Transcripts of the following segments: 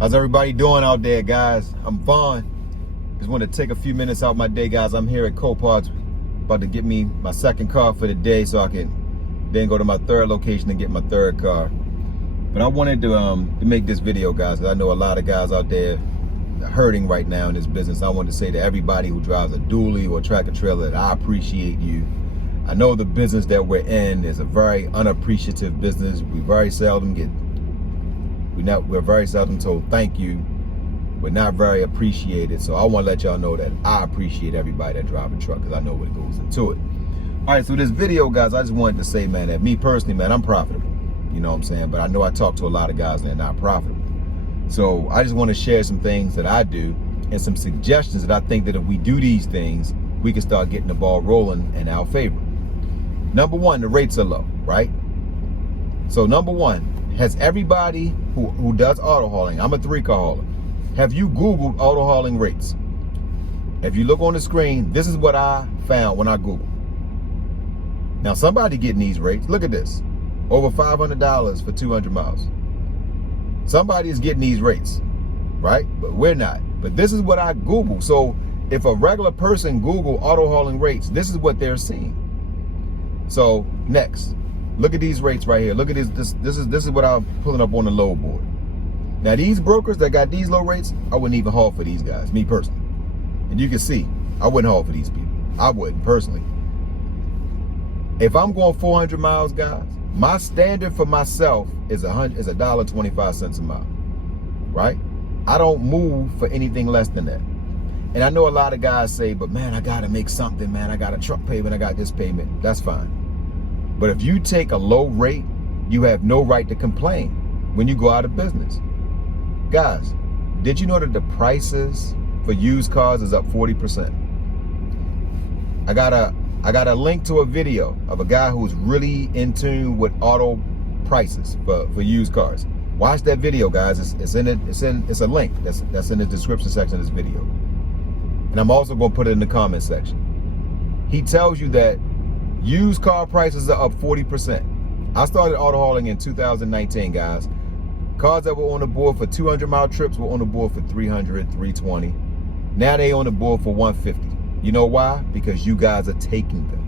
How's everybody doing out there, guys? I'm Vaughn. Just want to take a few minutes out my day, guys. I'm here at Coparts, about to get me my second car for the day so I can then go to my third location and get my third car. But I wanted to make this video, guys, because I know a lot of guys out there hurting right now in this business. I wanted to say to everybody who drives a dually or tractor trailer that I appreciate you. I know the business that we're in is a very unappreciative business. We're very seldom told thank you. We're not very appreciated. So I want to let y'all know that I appreciate everybody that drive a truck, because I know what goes into it. All right, so this video, guys, I just wanted to say, man, that me personally, man, I'm profitable. You know what I'm saying? But I know I talk to a lot of guys that are not profitable. So I just want to share some things that I do and some suggestions that I think that if we do these things, we can start getting the ball rolling in our favor. Number one, the rates are low, right? So number one, has everybody who does auto hauling, I'm a 3-car hauler, have you Googled Autohauling Rates? If you look on the screen, this is what I found when I Googled. Now somebody getting these rates, look at this, over $500 for 200 miles. Somebody is getting these rates, right? But we're not. But this is what I Googled. So if a regular person Google auto hauling rates, this is what they're seeing. So next, look at these rates right here. Look at this. This is what I'm pulling up on the load board. Now these brokers that got these low rates, I wouldn't even haul for these guys, me personally. And you can see, I wouldn't haul for these people. I wouldn't personally. If I'm going 400 miles, guys, my standard for myself is $1.25 a mile, right? I don't move for anything less than that. And I know a lot of guys say, but man, I gotta make something, man. I got a truck payment, I got this payment. That's fine. But if you take a low rate, you have no right to complain when you go out of business. Guys, did you know that the prices for used cars is up 40%? I got a link to a video of a guy who's really in tune with auto prices for used cars. Watch that video, guys. It's a link that's in the description section of this video. And I'm also going to put it in the comment section. He tells you that used car prices are up 40%. I started auto hauling in 2019, guys. Cars that were on the board for 200-mile trips were on the board for 300, 320. Now they on the board for 150. You know why? Because you guys are taking them.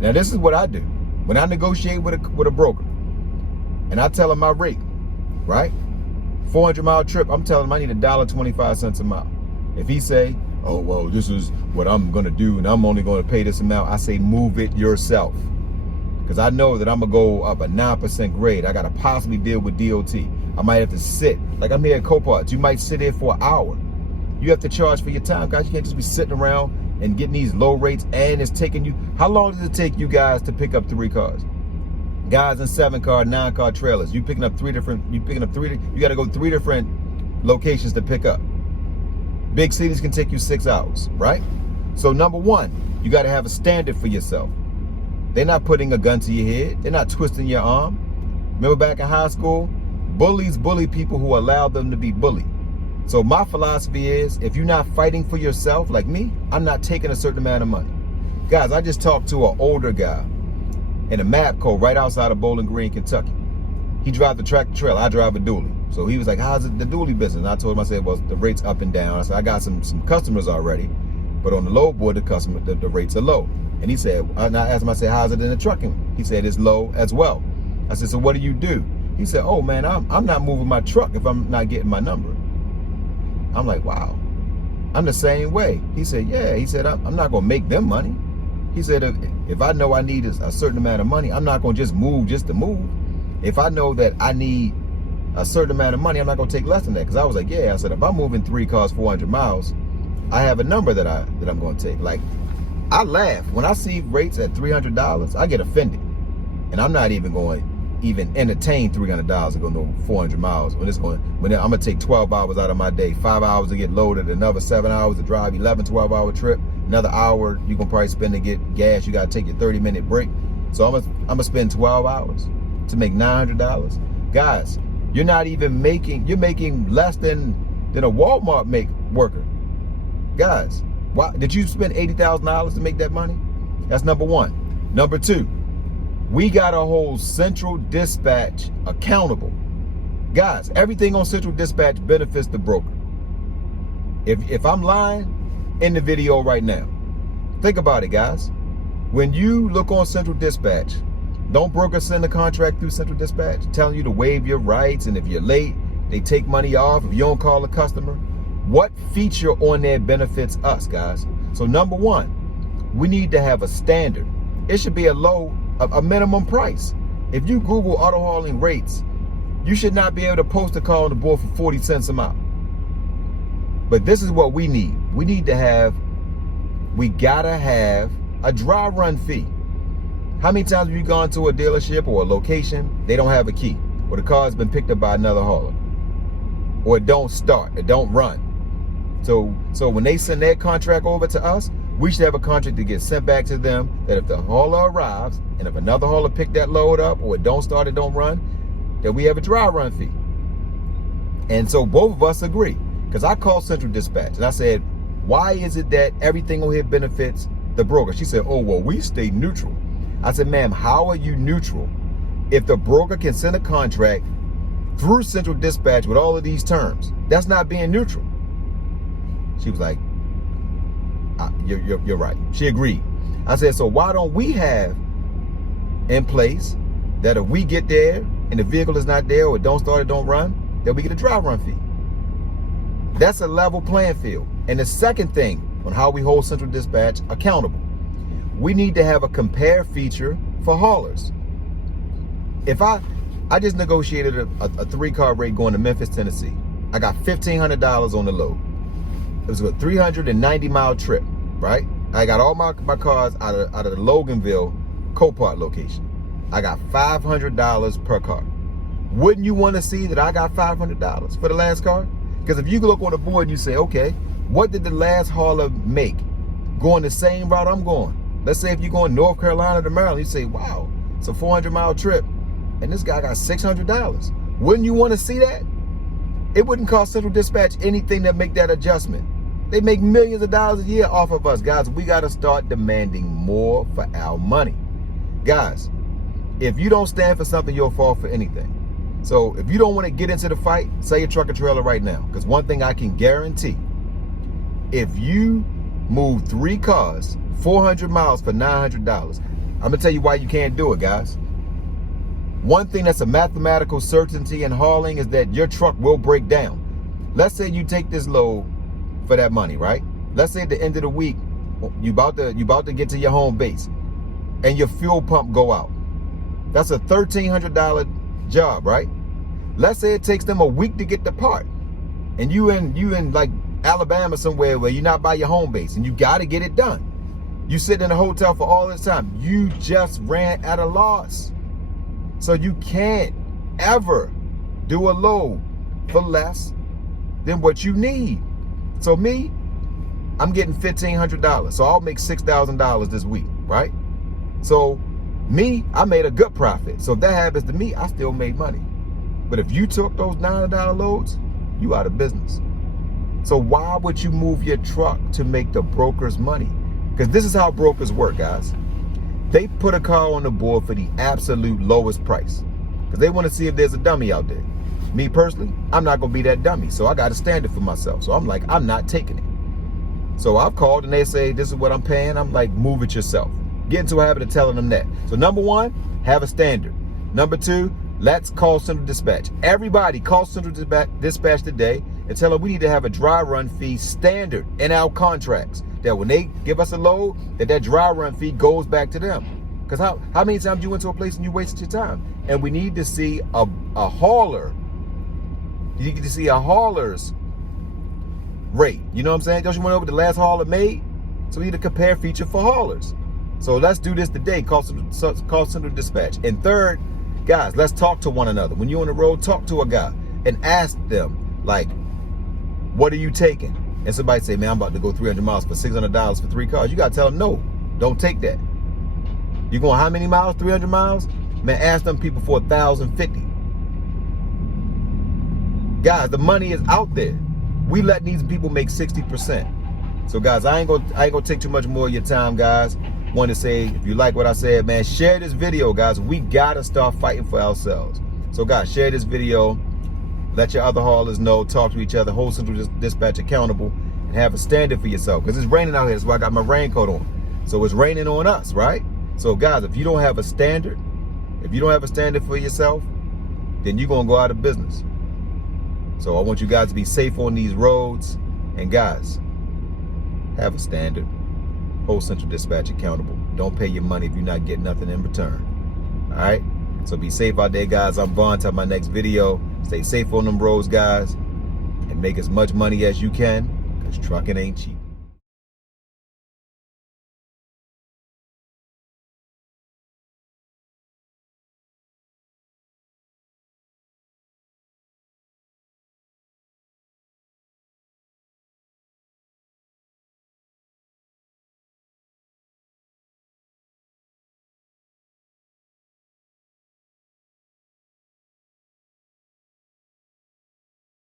Now this is what I do. When I negotiate with a broker and I tell him my rate, right? 400-mile trip, I'm telling him I need $1.25 a mile. If he say, oh, well, this is what I'm gonna do and I'm only gonna pay this amount, I say move it yourself. Because I know that I'm gonna go up a 9% grade. I gotta possibly deal with DOT. I might have to sit, like I'm here at Coparts, you might sit here for an hour. You have to charge for your time, guys. You can't just be sitting around and getting these low rates, and it's taking you, how long does it take you guys to pick up 3 cars? Guys in 7-car, 9-car trailers, you gotta go 3 different locations to pick up. Big cities can take you 6 hours, right? So number one, you gotta have a standard for yourself. They're not putting a gun to your head. They're not twisting your arm. Remember back in high school, bullies bully people who allow them to be bullied. So my philosophy is, if you're not fighting for yourself, like me, I'm not taking a certain amount of money. Guys, I just talked to an older guy in a Mapco right outside of Bowling Green, Kentucky. He drives the tractor trailer, I drive a dually. So he was like, how's the dually business? And I told him, I said, well, the rate's up and down. I said, I got some customers already, but on the load board, the rates are low. And he said, and I asked him, I said, how's it in the trucking? He said, it's low as well. I said, so what do you do? He said, oh man, I'm not moving my truck if I'm not getting my number. I'm like, wow, I'm the same way. He said, yeah. He said, I'm not gonna make them money. He said, if I know I need a certain amount of money, I'm not gonna just move just to move. If I know that I need a certain amount of money, I'm not gonna take less than that. Because I was like, yeah, I said, if I'm moving 3 cars, 400 miles, I have a number that I'm gonna take. Like, I laugh when I see rates at $300, I get offended. And I'm not even going entertain $300 to go no 400 miles when I'm gonna take 12 hours out of my day, 5 hours to get loaded, another 7 hours to drive, 11, 12-hour trip, another hour you can probably spend to get gas. You gotta take your 30-minute break. So I'm gonna spend 12 hours to make $900. Guys, you're making less than a Walmart worker. Guys, why did you spend $80,000 to make that money? That's number one. Number two, we got to hold Central Dispatch accountable Guys, everything on Central Dispatch benefits the broker. If I'm lying in the video right now, think about it, guys. When you look on Central Dispatch, don't brokers send a contract through Central Dispatch telling you to waive your rights, and if you're late, they take money off if you don't call a customer? What feature on there benefits us, guys? So number one, we need to have a standard. It should be a minimum price. If you Google Autohauling Rates, you should not be able to post a car on the board for 40 cents a mile. But this is what we need. We gotta have a dry run fee. How many times have you gone to a dealership or a location, they don't have a key, or the car's been picked up by another hauler, or it don't start, it don't run? So when they send their contract over to us, we should have a contract that gets sent back to them that if the hauler arrives and if another hauler picked that load up or it don't start, it don't run, that we have a dry run fee. And so both of us agree, because I called Central Dispatch and I said, why is it that everything on here benefits the broker? She said, oh, well, we stay neutral. I said, ma'am, how are you neutral if the broker can send a contract through Central Dispatch with all of these terms? That's not being neutral. She was like, you're right. She agreed. I said, so why don't we have in place that if we get there and the vehicle is not there or it don't start, it don't run, that we get a dry run fee? That's a level playing field. And the second thing on how we hold Central Dispatch accountable, we need to have a compare feature for haulers. If I just negotiated a 3-car rate going to Memphis, Tennessee. I got $1,500 on the load. It was a 390-mile trip, right? I got all my cars out of the Loganville Copart location. I got $500 per car. Wouldn't you want to see that I got $500 for the last car? Because if you look on the board and you say, okay, what did the last hauler make going the same route I'm going? Let's say if you're going North Carolina to Maryland, you say, wow, it's a 400-mile trip, and this guy got $600. Wouldn't you want to see that? It wouldn't cost Central Dispatch anything to make that adjustment. They make millions of dollars a year off of us. Guys, we got to start demanding more for our money. Guys, if you don't stand for something, you'll fall for anything. So if you don't want to get into the fight, sell your truck or trailer right now. Because one thing I can guarantee, if you move 3 cars, 400 miles for $900, I'm going to tell you why you can't do it, guys. One thing that's a mathematical certainty in hauling is that your truck will break down. Let's say you take this load for that money, right? Let's say at the end of the week, you about to get to your home base and your fuel pump go out. That's a $1,300 job, right? Let's say it takes them a week to get the part, and you in like Alabama somewhere where you're not by your home base and you got to get it done. You sit in a hotel for all this time. You just ran at a loss. So you can't ever do a load for less than what you need. So me, I'm getting $1,500. So I'll make $6,000 this week, right? So me, I made a good profit. So if that happens to me, I still made money. But if you took those $900 loads, you out of business. So why would you move your truck to make the brokers money? Because this is how brokers work, guys. They put a car on the board for the absolute lowest price because they want to see if there's a dummy out there. Me personally, I'm not going to be that dummy. So I got a standard for myself. So I'm like, I'm not taking it. So I've called and they say, this is what I'm paying. I'm like, move it yourself. Get into a habit of telling them that. So number one, have a standard. Number two, let's call Central Dispatch. Everybody call Central Dispatch today and tell them we need to have a dry run fee standard in our contracts. That when they give us a load, that dry run fee goes back to them. Because how many times you went to a place and you wasted your time? And we need to see a hauler. You need to see a hauler's rate. You know what I'm saying? Don't you want to know what the last hauler made? So we need a compare feature for haulers. So let's do this today. Call Central Dispatch. And third, guys, let's talk to one another. When you're on the road, talk to a guy and ask them, like, what are you taking? And somebody say, man, I'm about to go 300 miles for $600 for 3 cars. You got to tell them, no, don't take that. You going how many miles? 300 miles? Man, ask them people for 1,050. Guys, the money is out there. We letting these people make 60%. So guys, I ain't gonna take too much more of your time, guys. Want to say, if you like what I said, man, share this video, guys. We gotta start fighting for ourselves. So guys, share this video. Let your other haulers know, talk to each other, hold Central Dispatch accountable, and have a standard for yourself. Because it's raining out here, that's why I got my raincoat on. So it's raining on us, right? So guys, if you don't have a standard, for yourself, then you're gonna go out of business. So I want you guys to be safe on these roads. And guys, have a standard. Hold Central Dispatch accountable. Don't pay your money if you're not getting nothing in return. All right? So be safe out there, guys. I'm Vaughn. Till my next video. Stay safe on them roads, guys. And make as much money as you can, because trucking ain't cheap.